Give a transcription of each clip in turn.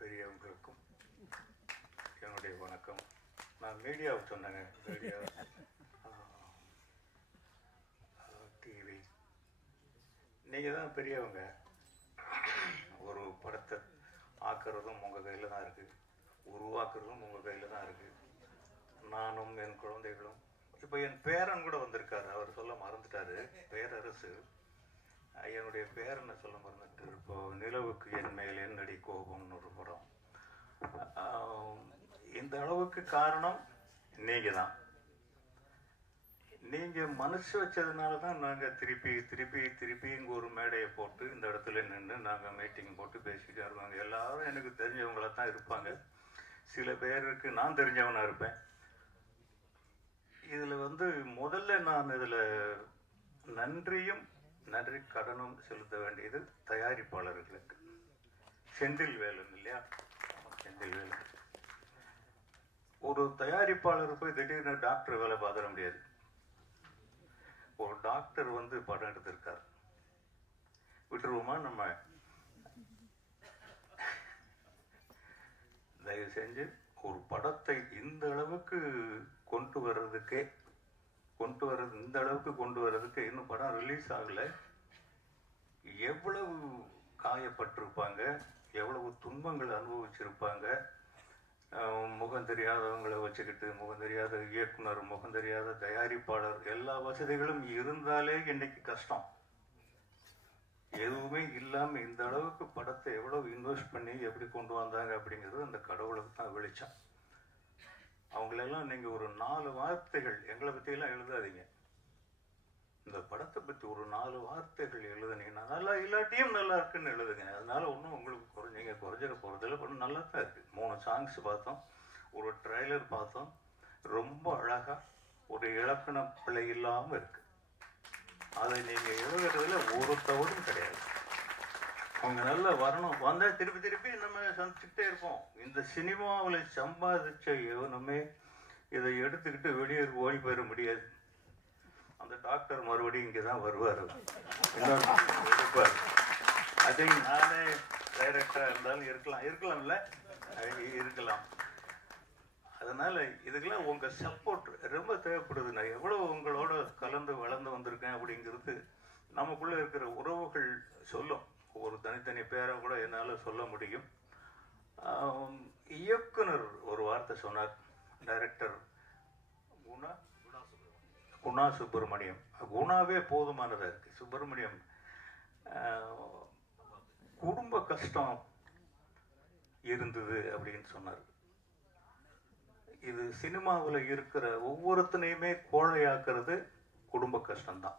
பெரியவங்களுக்கும் என்னுடைய வணக்கம். நான் மீடியாவை சொன்னேங்க. மீடியா, டிவி, நீங்கள் தான் பெரியவங்க. ஒரு படத்தை ஆக்கிறதும் உங்கள் கையில் தான் இருக்குது, உருவாக்குறதும் உங்கள் கையில் தான் இருக்குது. நானும் என் குழந்தைகளும், இப்போ என் பேரன் கூட வந்திருக்காரு, அவர் சொல்ல மறந்துட்டாரு, பேரரசு. என்னுடைய பேரனை சொல்ல மறந்துட்டு, இப்போ நிலவுக்கு என் மேல் என்னடி கோபம்னு ஒரு படம். இந்த அளவுக்கு காரணம் நீங்கள் தான். நீங்கள் மனசு வச்சதுனால தான் நாங்கள் திருப்பி திருப்பி திருப்பி இங்கே ஒரு மேடையை போட்டு இந்த இடத்துல நின்று நாங்கள் மீட்டிங் போட்டு பேசிட்டு இருப்பாங்க. எல்லாரும் எனக்கு தெரிஞ்சவங்களாக தான் இருப்பாங்க. சில பேருக்கு நான் தெரிஞ்சவனாக இருப்பேன். இதில் முதல்ல நான் இதில் நன்றியும் நன்றி கடனும் செலுத்த வேண்டியது தயாரிப்பாளர்களுக்கு. செந்தில் வேலன் இல்லையா, செந்தில் வேலன். ஒரு தயாரிப்பாளர் போய் திடீர்னு டாக்டர் வேலை பார்த்துட முடியாது. ஒரு டாக்டர் படம் எடுத்திருக்கார், விட்டுருவோமா நம்ம? தயவு செஞ்சு ஒரு படத்தை இந்த அளவுக்கு கொண்டு வர்றதுக்கு இன்னும் படம் ரிலீஸ் ஆகலை. எவ்வளவு காயப்பட்டிருப்பாங்க, எவ்வளவு துன்பங்கள் அனுபவிச்சிருப்பாங்க. முகம் தெரியாதவங்களை வச்சுக்கிட்டு, முகம் தெரியாத இயக்குனர், முகம் தெரியாத தயாரிப்பாளர், எல்லா வசதிகளும் இருந்தாலே இன்னைக்கு கஷ்டம். எதுவுமே இல்லாமல் இந்த அளவுக்கு படத்தை எவ்வளவு இன்வெஸ்ட் பண்ணி எப்படி கொண்டு வந்தாங்க அப்படிங்கிறது அந்த கடவுளுக்கு தான் வெளிச்சம். அவங்களெல்லாம் நீங்கள் ஒரு 4 வார்த்தைகள் எங்களை பற்றியெல்லாம் எழுதாதீங்க. இந்த படத்தை பற்றி ஒரு 4 வார்த்தைகள் எழுதுனீங்கன்னா, நல்லா இல்லாட்டியும் நல்லா இருக்குன்னு எழுதுங்க. அதனால ஒன்றும் உங்களுக்கு நீங்கள் குறைஞ்சிட போகிறதில்ல. படம் நல்லா தான் இருக்குது. 3 சாங்ஸ் பார்த்தோம், ஒரு ட்ரைலர் பார்த்தோம். ரொம்ப அழகாக ஒரு இலக்கண பிழை இல்லாமல் இருக்குது. அதை நீங்கள் எழுதுறதுல ஒரு தவறும் கிடையாது. அவங்க நல்லா வரணும், வந்தால் திருப்பி திருப்பி நம்ம சந்திச்சுக்கிட்டே இருப்போம். இந்த சினிமாவில் சம்பாதிச்ச எவனுமே இதை எடுத்துக்கிட்டு வெளியே ஓடி போயிட முடியாது. அந்த டாக்டர் மறுபடியும் இங்கே தான் வருவார், இருப்பார். அதை நானே டைரக்டராக இருந்தாலும் இருக்கலாம்ல, இருக்கலாம். அதனால இதுக்கெல்லாம் உங்கள் சப்போர்ட் ரொம்ப தேவைப்படுது. நான் எவ்வளோ உங்களோட கலந்து வளர்ந்து வந்திருக்கேன் அப்படிங்கிறது நமக்குள்ளே இருக்கிற உறவுகள் சொல்லும். ஒரு தனித்தனி பேரை கூட என்னால் சொல்ல முடியும். இயக்குனர் ஒரு வார்த்தை சொன்னார், டைரக்டர் குணா சுப்பிரமணியம். குணாவே போதுமானதாக இருக்குது. சுப்பிரமணியம் குடும்ப கஷ்டம் இருந்தது அப்படின்னு சொன்னார். இது சினிமாவில் இருக்கிற ஒவ்வொருத்தனையுமே கோழையாக்குறது குடும்ப கஷ்டம்தான்.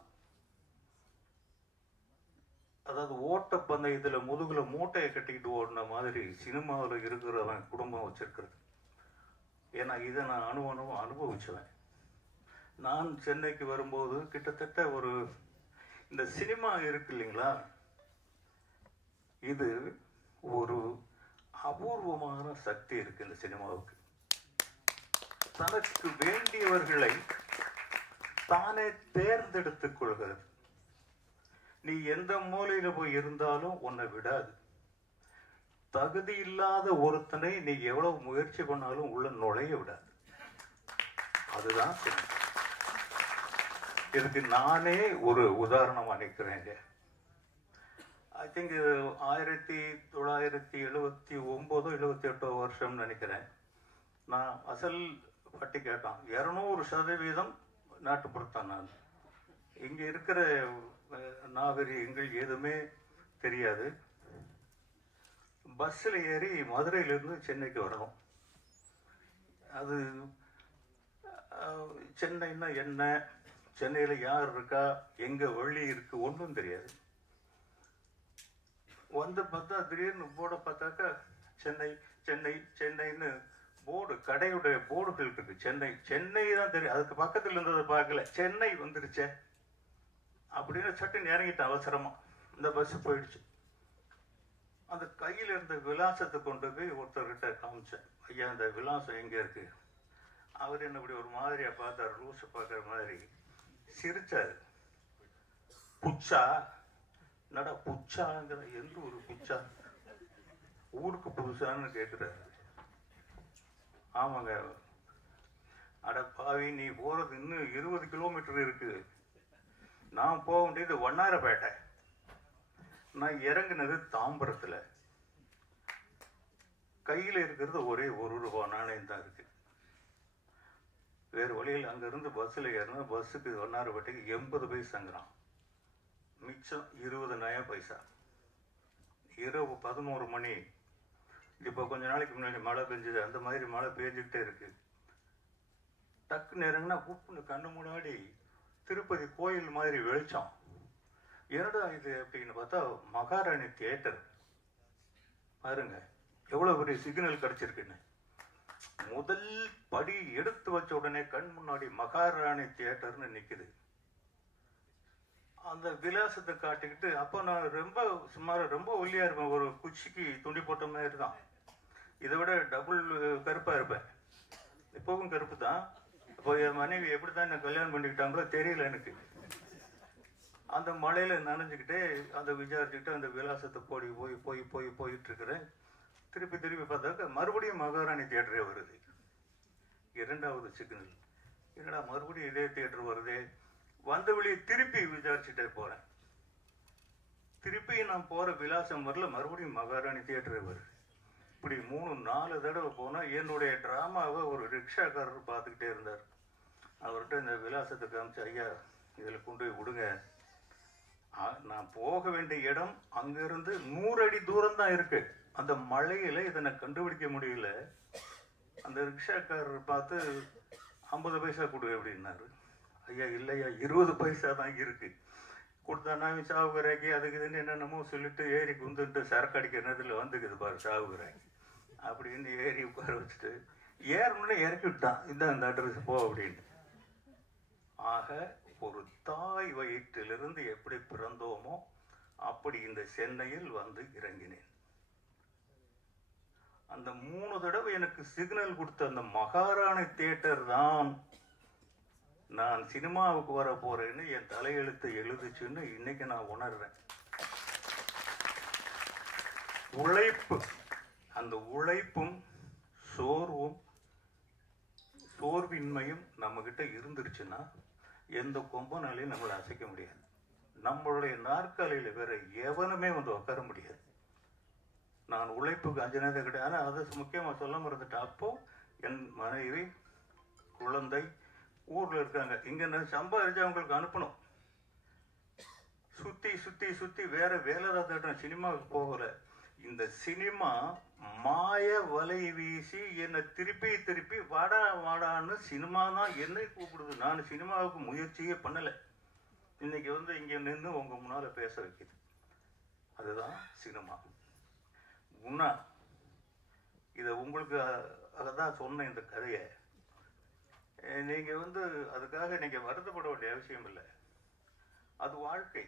அதாவது ஓட்டப்பந்தயத்தில் முதுகுல மூட்டையை கட்டிக்கிட்டு ஓடின மாதிரி சினிமாவில் இருக்கிறவன் குடும்பம் வச்சிருக்கிறது. ஏன்னா இதை நான் அனுபவிச்சுவேன். நான் சென்னைக்கு வரும்போது கிட்டத்தட்ட இந்த சினிமா இருக்கு இல்லைங்களா, இது ஒரு அபூர்வமான சக்தி இருக்கு இந்த சினிமாவுக்கு. தனக்கு வேண்டியவர்களை தானே தேர்ந்தெடுத்துக் கொள்கிறது. நீ எந்த மூலையில போய் இருந்தாலும் உன்னை விடாது. தகுதி இல்லாத ஒருத்தனை நீ எவ்வளவு முயற்சி பண்ணாலும் உள்ள நுழைய விடாது. அதுதான் இதுக்கு நானே ஒரு உதாரணம் அளிக்கிறேங்க. ஐ திங்க் 1979 78 வருஷம் நினைக்கிறேன். நான் அசல் பட்டி கேட்டான். 200% நாட்டுப்புறத்தான். நான் இங்கே இருக்கிற நாகரிகங்கள் எதுவுமே தெரியாது. பஸ்ஸில் ஏறி மதுரையிலேருந்து சென்னைக்கு வரணும். அது சென்னைன்னா என்ன, சென்னையில் யார் இருக்கா, எங்கே வழி இருக்கு, ஒன்றும் தெரியாது. பார்த்தா திடீர்னு போர்டை பார்த்தாக்கா சென்னை சென்னை சென்னைன்னு போர்டு, கடையுடைய போர்டுகள் இருக்கு. சென்னை தான் தெரியும். அதுக்கு பக்கத்தில் இருந்ததை பார்க்கல, சென்னை வந்துருச்சே அப்படின்னு சட்டுன்னு இறங்கிட்டேன் அவசரமா. இந்த பஸ் போயிடுச்சு. அந்த கையில் இருந்த விலாசத்தை கொண்டு போய் ஒருத்தர்கிட்ட காமிச்சேன். ஐயா, இந்த விலாசம் எங்கே இருக்கு? அவர் என்ன இப்படி ஒரு மாதிரியா பார்த்தார், ரூஸை பார்க்குற மாதிரி சிரிச்சாரு. புச்சா? என்னடா புச்சாங்கிற? எந்த ஒரு புச்சா? ஊருக்கு புதுசான்னு கேட்குறாரு. ஆமாங்க. அட பாவி, நீ போகிறது இன்னும் 20 கிலோமீட்டர் இருக்குது. நான் போக வேண்டியது வண்ணாரப்பேட்டை. நான் இறங்குனது தாம்பரத்தில். கையில் இருக்கிறது ஒரே ₹1 நாணயம் தான் இருக்கு. வேறு வழியில் அங்கேருந்து பஸ்ஸில் ஏறினா பஸ்ஸுக்கு வண்ணாரப்பேட்டைக்கு 80 பைசாங்கிறான். மிச்சம் 20 நயா பைசா. இரவு 11 மணி. இப்போ கொஞ்ச நாளைக்கு முன்னாடி மழை பெஞ்சுது, அந்த மாதிரி மழை பெஞ்சுக்கிட்டே இருக்கு. டக்குன்னு இறங்குனா கூப்பிட்டு கண்ணு முன்னாடி திருப்பதி கோயில் மாதிரி வெளிச்சம். என்னடா இது அப்படின்னு பார்த்தா மகாராணி தியேட்டர். பாருங்க எவ்வளோ பெரிய சிக்னல் கிடச்சிருக்குன்னு. முதல் படி எடுத்து வச்ச உடனே கண் முன்னாடி மகாராணி தியேட்டர்னு நிற்குது. அந்த விலாசத்தை காட்டிக்கிட்டு, அப்போ நான் ரொம்ப ஒல்லியா இருப்பேன், ஒரு குச்சிக்கு துண்டி போட்ட மாதிரி தான். இதை விட டபுள் கருப்பா இருப்பேன். இப்பவும் கருப்பு தான். இப்போ என் மனைவி எப்படி தான் என்ன கல்யாணம் பண்ணிக்கிட்டாங்களோ தெரியல எனக்கு. அந்த மழையில நனைஞ்சுக்கிட்டே அந்த விசாரிச்சுக்கிட்டு அந்த விலாசத்தை போயிட்டு இருக்கிறேன். திருப்பி பார்த்தாக்க மறுபடியும் மகாராணி தியேட்டரே வருது. இரண்டாவது சிக்னல். என்னடா மறுபடியும் இதே தியேட்டர் வருதே. வந்த வழியை திருப்பி விசாரிச்சுட்டே போறேன். திருப்பி நான் போற விலாசம் வரல, மறுபடியும் மகாராணி தியேட்டரே வருது. இப்படி 3-4 தடவை போனா என்னுடைய டிராமாவை ஒரு ரிக்ஷாக்காரர் பார்த்துக்கிட்டே இருந்தார். அவர்கிட்ட இந்த விலாசத்தை காமிச்சு, ஐயா இதில் கொண்டு போய் விடுங்க, நான் போக வேண்டிய இடம் அங்கிருந்து 100 அடி தூரம் தான் இருக்கு. அந்த மழையில இதை நான் கண்டுபிடிக்க முடியல. அந்த ரிக்ஷாக்காரர் பார்த்து 50 பைசா கொடு அப்படின்னாரு. ஐயா இல்லையா 20 பைசா தான் இருக்கு. கொடுத்தா நான் சாவுகிறாக்கி அதுக்கு இதுன்னு என்னென்னமோ சொல்லிட்டு ஏறி குந்துட்டு சரக்கு அடிக்கிற நேரத்தில் வந்துக்குது பாரு சாவுகிறாக்கி அப்படின்னு ஏறி உட்கார வச்சுட்டு ஏறணுன்னு இறக்கி விட்டான். இந்த அட்ரஸ் போ அப்படின்னு. ஆக ஒரு தாய் வயிற்றிலிருந்து எப்படி பிறந்தோமோ அப்படி இந்த சென்னையில் வந்து இறங்கினேன். அந்த 3 தடவை எனக்கு சிக்னல் கொடுத்த அந்த மகாராணி தியேட்டர் தான் நான் சினிமாவுக்கு வர போறேன்னு என் தலையெழுத்தை எழுதுச்சுன்னு இன்னைக்கு நான் உணர்றேன். உழைப்பு, அந்த உழைப்பும் சோர்வின்மையும் நம்ம கிட்ட இருந்துருச்சுன்னா எந்த கொம்பனாலையும் நம்மளை அசைக்க முடியாது. நம்மளுடைய நாற்காலியில வேற எவனுமே வந்து உட்கார முடியாது. நான் உழைப்புக்கு அஞ்சனதே கிடையாது. ஆனால் அதை முக்கியமாக சொல்ல மறந்துட்டேன். அப்போ என் மனைவி குழந்தை ஊர்ல இருக்காங்க. இங்க நான் சம்பாதிச்சு அவங்களுக்கு அனுப்பணும். சுத்தி வேற வேலை தான் தேடுறேன். சினிமாவுக்கு போகல. இந்த சினிமா மாய வலை வீசி என்னை திருப்பி வாடான்னு சினிமா தான் என்னை கூப்பிடுது. நான் சினிமாவுக்கு முயற்சியே பண்ணலை. இன்னைக்கு வந்து இங்க நின்று உங்க முன்னால பேச வைக்குது. அதுதான் சினிமா. உண்ணா இதை உங்களுக்கு அதான் சொன்ன இந்த கதையை நீங்க வந்து அதுக்காக நீங்க வருத்தப்பட வேண்டிய அவசியம் இல்லை. அது வாழ்க்கை.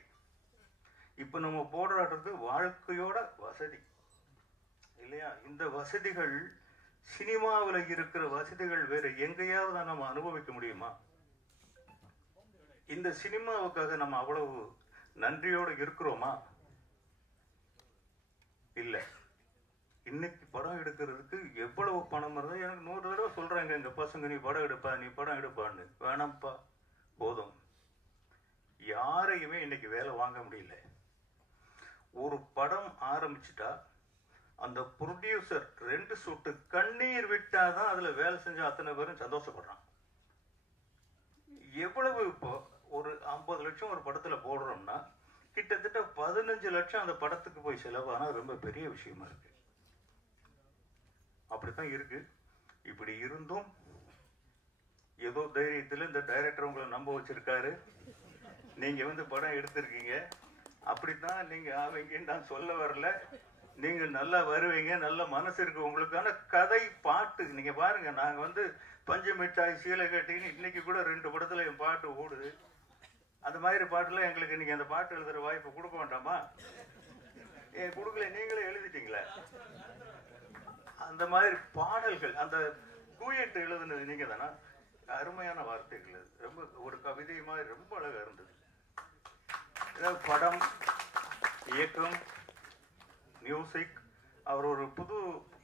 இப்ப நம்ம போராடுறது வாழ்க்கையோட வசதி இல்லையா? இந்த வசதிகள் சினிமாவில் இருக்கிற வசதிகள் வேற எங்கேயாவது நம்ம அனுபவிக்க முடியுமா? இந்த சினிமாவுக்காக நம்ம அவ்வளவு நன்றியோட இருக்கிறோமா? இல்லை. இன்னைக்கு படம் எடுக்கிறதுக்கு எவ்வளவு பணம் இருந்தா எனக்கு 100 தடவை சொல்றாங்க எங்க பசங்க, நீ படம் எடுப்பான்னு. வேணாம்ப்பா, போதும். யாரையுமே இன்னைக்கு வேலை வாங்க முடியல. ஒரு படம் ஆரம்பிச்சுட்டா அந்த ப்ரொடியூசர் 2 சொட்டு கண்ணீர் விட்டாதான் அதுல வேலை செஞ்ச அத்தனை பேரும் சந்தோஷப்படுறான். எவ்வளவு இப்போ ஒரு 50 லட்சம் ஒரு படத்துல போடுறோம்னா கிட்டத்தட்ட 15 லட்சம் அந்த படத்துக்கு போய் செலவானா ரொம்ப பெரிய விஷயமா இருக்கு. அப்படித்தான் இருக்கு. இப்படி இருந்தும் ஏதோ தைரியத்துல இந்த டைரக்டர் உங்களை நம்ப வச்சிருக்காரு. நீங்க வந்து படம் எடுத்திருக்கீங்க, அப்படித்தான் நீங்க ஆவீங்கன்னு நான் சொல்ல வரல. நீங்க நல்லா வருவீங்க, நல்ல மனசு இருக்கு உங்களுக்கான கதை பாட்டு. நீங்க பாருங்க, நாங்க வந்து பஞ்சு மிட்டாய் சீலை கட்டின்னு இன்னைக்கு கூட 2 படத்துல என் பாட்டு ஓடுது. அந்த மாதிரி பாட்டுல எங்களுக்கு நீங்க அந்த பாட்டு எழுதுற வாய்ப்பு கொடுக்க வேண்டாமா? கொடுக்கல, நீங்களே எழுதிட்டீங்களே. அந்த மாதிரி பாடல்கள், அந்த டூயட் எழுதுனது நீங்க தானா? அருமையான வார்த்தைகள். ரொம்ப ஒரு கவிதை மாதிரி ரொம்ப அழகா இருந்தது. படம், இயக்கம், மியூசிக், அவர் ஒரு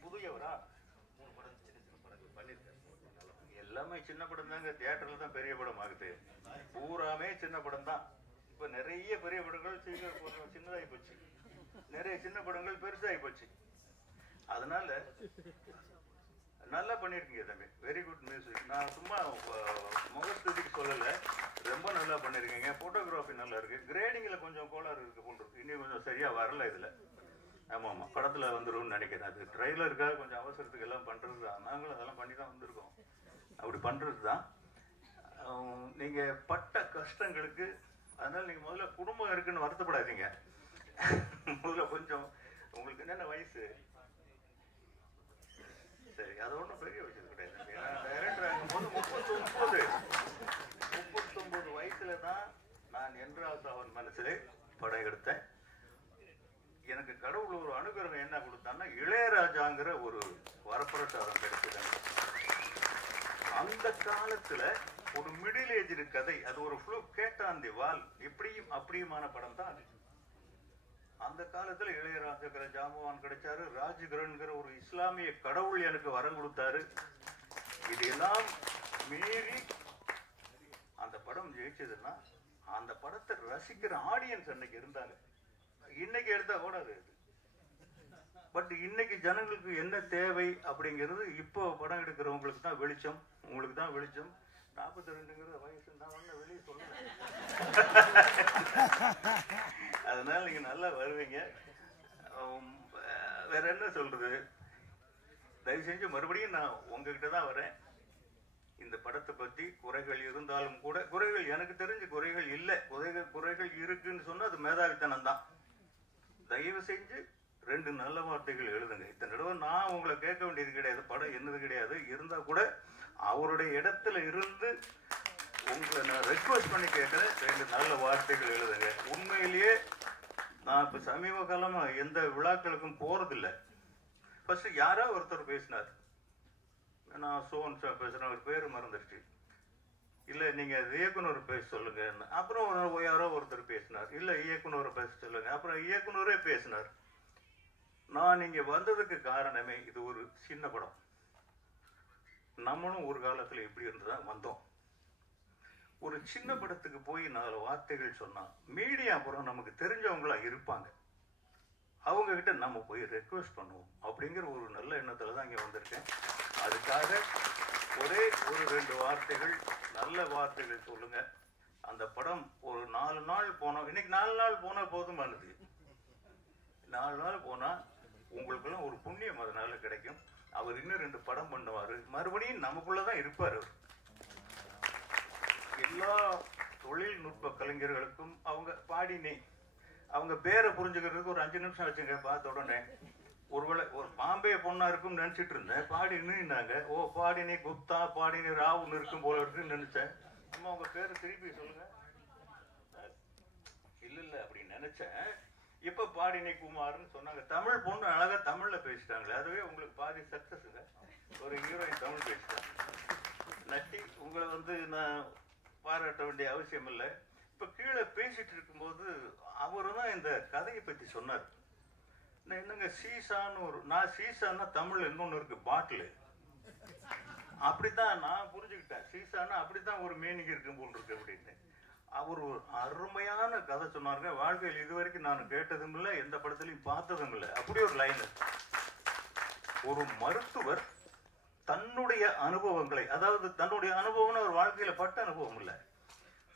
புதியவரா 3 படம் சின்ன சின்ன படங்கள் பண்ணியிருக்காரு. எல்லாமே சின்ன படம் தாங்க. தியேட்டர்ல தான் பெரிய படம் ஆகுது. பூராமே சின்ன படம் தான். இப்போ நிறைய பெரிய படங்கள் சின்னதாகி போச்சு, நிறைய சின்ன படங்கள் பெருசாகி போச்சு. அதனால நல்லா பண்ணியிருக்கீங்க தம்பி, வெரி குட் மியூசிக். நான் சும்மா முகஸ்துதிக்கு சொல்லலை, ரொம்ப நல்லா பண்ணியிருக்கீங்க. ஃபோட்டோகிராஃபி நல்லா இருக்கு. கிரேடிங்கில் கொஞ்சம் கோளாறு இருக்கு போல் இருக்கு, இன்னும் கொஞ்சம் சரியாக வரல இதில். ஆமாம் ஆமாம், படத்தில் வந்துடும் நினைக்கிறேன். அது ட்ரெய்லருக்காக கொஞ்சம் அவசரத்துக்கு எல்லாம் பண்ணுறது தான். நாங்களும் அதெல்லாம் பண்ணி தான் வந்திருக்கோம். அப்படி பண்ணுறது தான். நீங்கள் பட்ட கஷ்டங்களுக்கு, அதனால் நீங்கள் முதல்ல குடும்பம் இருக்குன்னு வருத்தப்படாதீங்க. முதல்ல கொஞ்சம் உங்களுக்கு என்னென்ன வயசு? சரி, அது ஒன்றும் பெரிய விஷயம் கிடையாது. டைரக்டர் ஆகும்போது 39 வயசுல தான் நான் என்றால் அவன் மனசிலே படம் எடுத்தேன். எனக்கு கடவுள் ஒரு அனுகிரகம் என்ன கொடுத்தான்னா, இளையராஜாங்கிற ஒரு வரப்பிரசாதம் கிடைச்சது. அந்த காலத்துல ஒரு மிடில் ஏஜ் கதை, அது ஒரு ஃப்ளூக் கேட்டான் தி வால், இப்படியும் அப்படியுமான படம் தான் அது. அந்த காலத்துல இளையராஜாங்கிற ஜாம்பவான் கிடைச்சாரு. ராஜ்கிரன்கிற ஒரு இஸ்லாமிய கடவுள் எனக்கு வரம் கொடுத்தாரு. இதெல்லாம் மீறி அந்த படம் ஜெயிச்சதுன்னா, அந்த படத்தை ரசிக்கிற ஆடியன்ஸ் அன்னைக்கு இருந்தாங்க. இன்னைக்கு எடுத்தா ஓடாது. பட் இன்னைக்கு ஜனங்களுக்கு என்ன தேவை அப்படிங்கிறது இப்போ படம் எடுக்கிறவங்களுக்கு தான் வெளிச்சம், உங்களுக்கு தான் வெளிச்சம். 42ங்கிற வயசு நான் ஒன்றும் வெளியே சொல்லுவேன். அதனால நீங்க நல்லா வருவீங்க. வேற என்ன சொல்றது, தயவு செஞ்சு மறுபடியும் நான் உங்ககிட்ட தான் வரேன். இந்த படத்தை பத்தி குறைகள் இருந்தாலும் கூட, குறைகள் எனக்கு தெரிஞ்சு குறைகள் இல்லை. குறைகள் இருக்குன்னு சொன்னா அது மேதாவித்தனம் தான். தயவு செஞ்சு 2 நல்ல வார்த்தைகள் எழுதுங்க. இத்தனை தடவை நான் உங்களை கேட்க வேண்டியது கிடையாது, படம் என்னது கிடையாது. இருந்தா கூட அவருடைய இடத்துல இருந்து உங்களை நான் ரெக்வஸ்ட் பண்ணி கேட்கிறேன், 2 நல்ல வார்த்தைகள் எழுதுங்க. உண்மையிலேயே நான் இப்ப சமீப காலமா எந்த விழாக்களுக்கும் போறதில்லை. ஃபர்ஸ்ட் யாரோ ஒருத்தர் பேசினார், நான் சோன் பேசுறேன், அவர் பேரு மறந்துடுச்சு. இல்ல நீங்க இயக்குனர் பேச சொல்லுங்க. அப்புறம் யாரோ ஒருத்தர் பேசினார், இல்ல இயக்குனர் பேச சொல்லுங்க. அப்புறம் இயக்குனரே பேசினார். நான் இங்க வந்ததுக்கு காரணமே, இது ஒரு சின்ன படம். நம்மளும் ஒரு காலத்துல எப்படி இருந்துதான் வந்தோம். ஒரு சின்ன படத்துக்கு போய் 4 வார்த்தைகள் சொன்னா மீடியா அப்புறம் நமக்கு தெரிஞ்சவங்களா இருப்பாங்க, அவங்க கிட்ட நம்ம போய் ரெக்வெஸ்ட் பண்ணுவோம் அப்படிங்கிற ஒரு நல்ல எண்ணத்துல தான் இங்க வந்திருக்கேன். அதுக்காக ஒரே ஒரு 2 வார்த்தைகள், நல்ல வார்த்தைகள் சொல்லுங்க. அந்த படம் ஒரு 4 நாள் போனோம். இன்னைக்கு 4 நாள் போனா போதுமானது. 4 நாள் போனா உங்களுக்கெல்லாம் ஒரு புண்ணியம் அதனால கிடைக்கும். அவர் இன்னும் 2 படம் பண்ணுவாரு, மறுபடியும் நமக்குள்ளதான் இருப்பாரு. எல்லா தொழில்நுட்ப கலைஞர்களுக்கும் அவங்க பாடினே, அவங்க பேரை புரிஞ்சுக்கிறதுக்கு ஒரு 5 நிமிஷம் வச்சுங்க. பார்த்த உடனே ஒருவேளை ஒரு பாம்பே பொண்ணா இருக்கும்னு நினைச்சிட்டு இருந்தேன். பாடினுன்னாங்க. ஓ, பாடினி குப்தா, பாடினி ராவுன்னு இருக்கும் போல இருக்குன்னு நினைச்சேன். அம்மா உங்க பேரு திருப்பி சொல்லுங்க. இல்ல அப்படின்னு நினைச்சேன். இப்ப பாடினி குமார்னு சொன்னாங்க. தமிழ் பொண்ணு அழகா தமிழ்ல பேசிட்டாங்களே, அதுவே உங்களுக்கு பாதி சக்சஸ்ங்க. ஒரு ஹீரோயின் தமிழ் பேசிட்டாங்க. நட்டி உங்களை நான் பாராட்ட வேண்டிய அவசியம் இல்லை. இப்ப கீழே பேசிட்டு இருக்கும்போது அவரு தான் இந்த கதையை பத்தி சொன்னார். என்னங்க சீசான்னு நான் சீசான்னா தமிழ் இன்னொன்னு இருக்கு, பாட்டிலு. அப்படித்தான் நான் புரிஞ்சுக்கிட்டேன். சீசான்னா அப்படித்தான் ஒரு மீனிங் இருக்கும் போல் இருக்கு அப்படின்னு. அவர் ஒரு அருமையான கதை சொன்னாருங்க. வாழ்க்கையில் இதுவரைக்கும் நான் கேட்டதும் இல்லை, எந்த படத்திலையும் பார்த்ததும் இல்லை. அப்படி ஒரு லைன். ஒரு மருத்துவர் தன்னுடைய அனுபவங்களை, அதாவது தன்னுடைய அனுபவம்னு ஒரு வாழ்க்கையில பட்ட அனுபவம் இல்லை,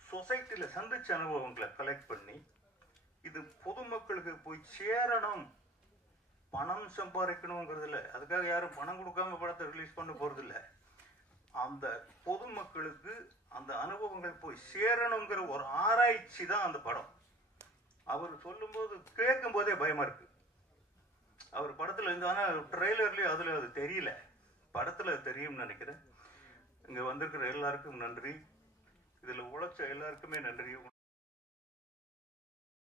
சொசைட்டில சந்திச்ச அனுபவங்களை கலெக்ட் பண்ணி இது பொதுமக்களுக்கு போய் சேரணும். பணம் சம்பாதிக்கணுங்கிறது இல்லை, அதுக்காக யாரும் பணம் கொடுக்காம படத்தை ரிலீஸ் பண்ண போறது இல்லை. அந்த பொதுமக்களுக்கு அந்த அனுபவங்கள் போய் சேரணுங்கிற ஒரு ஆராய்ச்சி தான் அந்த படம். அவர் சொல்லும் போது கேட்கும் போதே பயமா இருக்கு. அவர் படத்துல இருந்து, ஆனா ட்ரெய்லர்லயே அதுல அது தெரியல, படத்துல தெரியும்னு நினைக்கிறேன். இங்க வந்திருக்கிற எல்லாருக்கும் நன்றி, இதுல உழைச்ச எல்லாருக்குமே நன்றி.